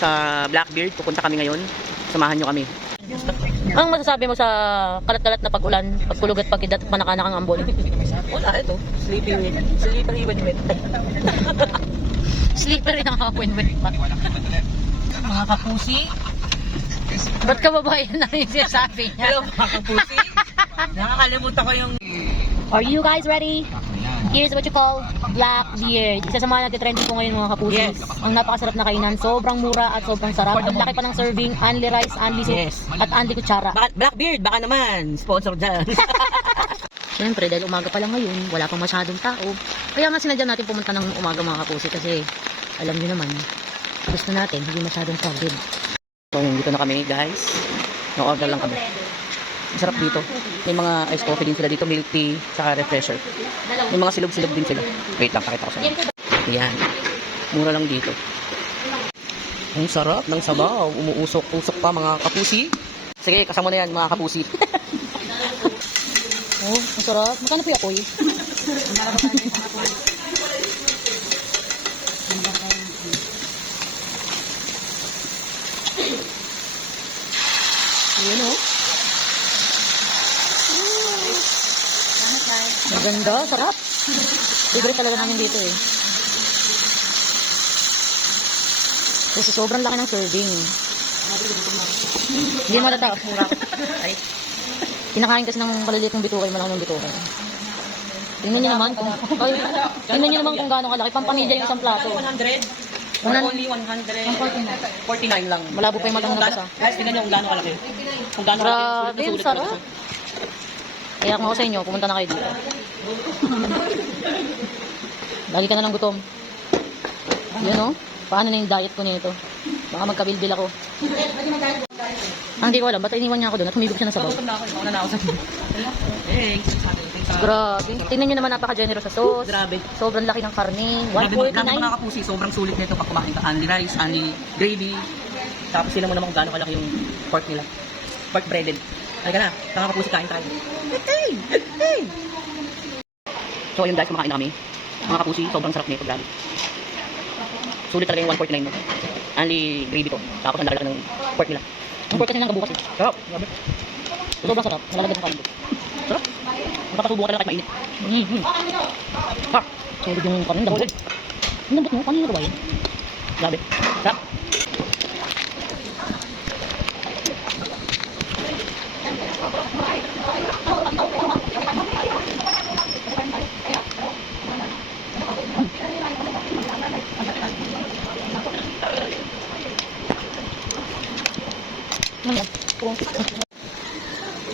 sa Blackbeard. Pupunta kami ngayon. Samahan nyo kami. Anong masasabi mo sa kalat-kalat na pag-ulan, pagkulog at pagkidat, panakanak ang ambon? Wala, ito. Slippery when wet. Slippery na kakawin-win pa. Mga kapusi. Ba't ka babae na rin sinasabi niya? Hello, mga kapusi. Nakakalimutan ko yung... Are you guys ready? Here's what you call Blackbeard. Isa sa mga nagtitrending ko ngayon mga kapusis. Yes. Ang napakasarap na kainan. Sobrang mura at sobrang sarap. Ang laki pa ng serving. Only rice, only soup, Yes. at only kutsara. Blackbeard, baka naman. Sponsor dyan. Siyempre, dahil umaga pa lang ngayon, wala pang masyadong tao. Kaya nga sinadya natin pumunta ng umaga mga kapusi kasi alam niyo naman, gusto natin, hindi masyadong crowded. So, dito na kami guys. No-order lang kami. Masarap dito. May mga iced coffee din sila dito, milk tea, saka refresher. May mga silog-silog din sila. Wait lang, pakita ko sa inyo. Ayan. Mura lang dito. Ang sarap ng sabaw. Umuusok-usok pa mga kapusi. Sige, kasama na yan mga kapusi. Oh, ang sarap. Magkano po yung apoy? Ayan o. Maganda, sarap. Libre talaga namin dito eh. Kasi sobrang laki ng serving. Hindi mo natao. Ay, Kinakain kasi ng maliliit ng bituka, malaki ng bituka. Tingnan niyo naman kung tingnan niyo naman kung gaano kalaki. Pampamilya yung isang plato. 100. Only 149 lang. Malabo pa yung matang na basa. Guys, tingnan nyo kung gaano kalaki. Kung gaano Grabe, kalaki. ang sarap. Kaya kung ako sa inyo, pumunta na kayo dito. Lagi ka na lang gutom. Yun o. Paano na yung diet ko nito? Baka magkabilbil ako. Ang hindi ko alam, ba't iniwan niya ako doon at humigop siya ng sabaw? Gutom na ako. Mauna na ako sa inyo. Thanks. Grabe. Tingnan nyo naman, napaka-generous sa sauce. Grabe. Sobrang laki ng karne. Grabe 149. mga kapusi. Sobrang sulit nito pag kumain ka. Only rice, only gravy. Tapos sila mo naman kung gaano kalaki yung pork nila. Pork breaded. Halika na. Mga kapusi, kain tayo. Hey! So ayun guys, kumakain na kami. Mga kapusi, sobrang sarap nito. Grabe. Sulit talaga yung 149 mo. Only gravy to. Tapos ang laki ng pork nila. Ang pork kasi nang kabukas eh. Sarap. Grabe. Sobrang sarap. Nalalagyan ng kanin. Sarap. Makakasubukan ka lang kahit mainit. Ha! Solid yung karne. Lambot. Ang lambot mo. Kanina ba yan? Grabe. Sarap.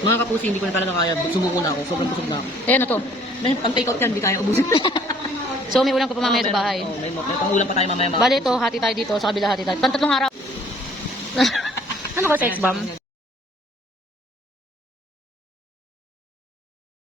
Mga kapusi, hindi ko na talaga kaya. Sumuko na ako. Sobrang busog na ako. Ayan na to. Ang take out yan, hindi kaya ubusin. So may ulam ka pa mamaya sa bahay. Oo, may pangulam pa tayo mamaya. Bale ito, hati tayo dito. Sa kabila hati tayo. Pantatlong araw. Ano ka, sex bomb?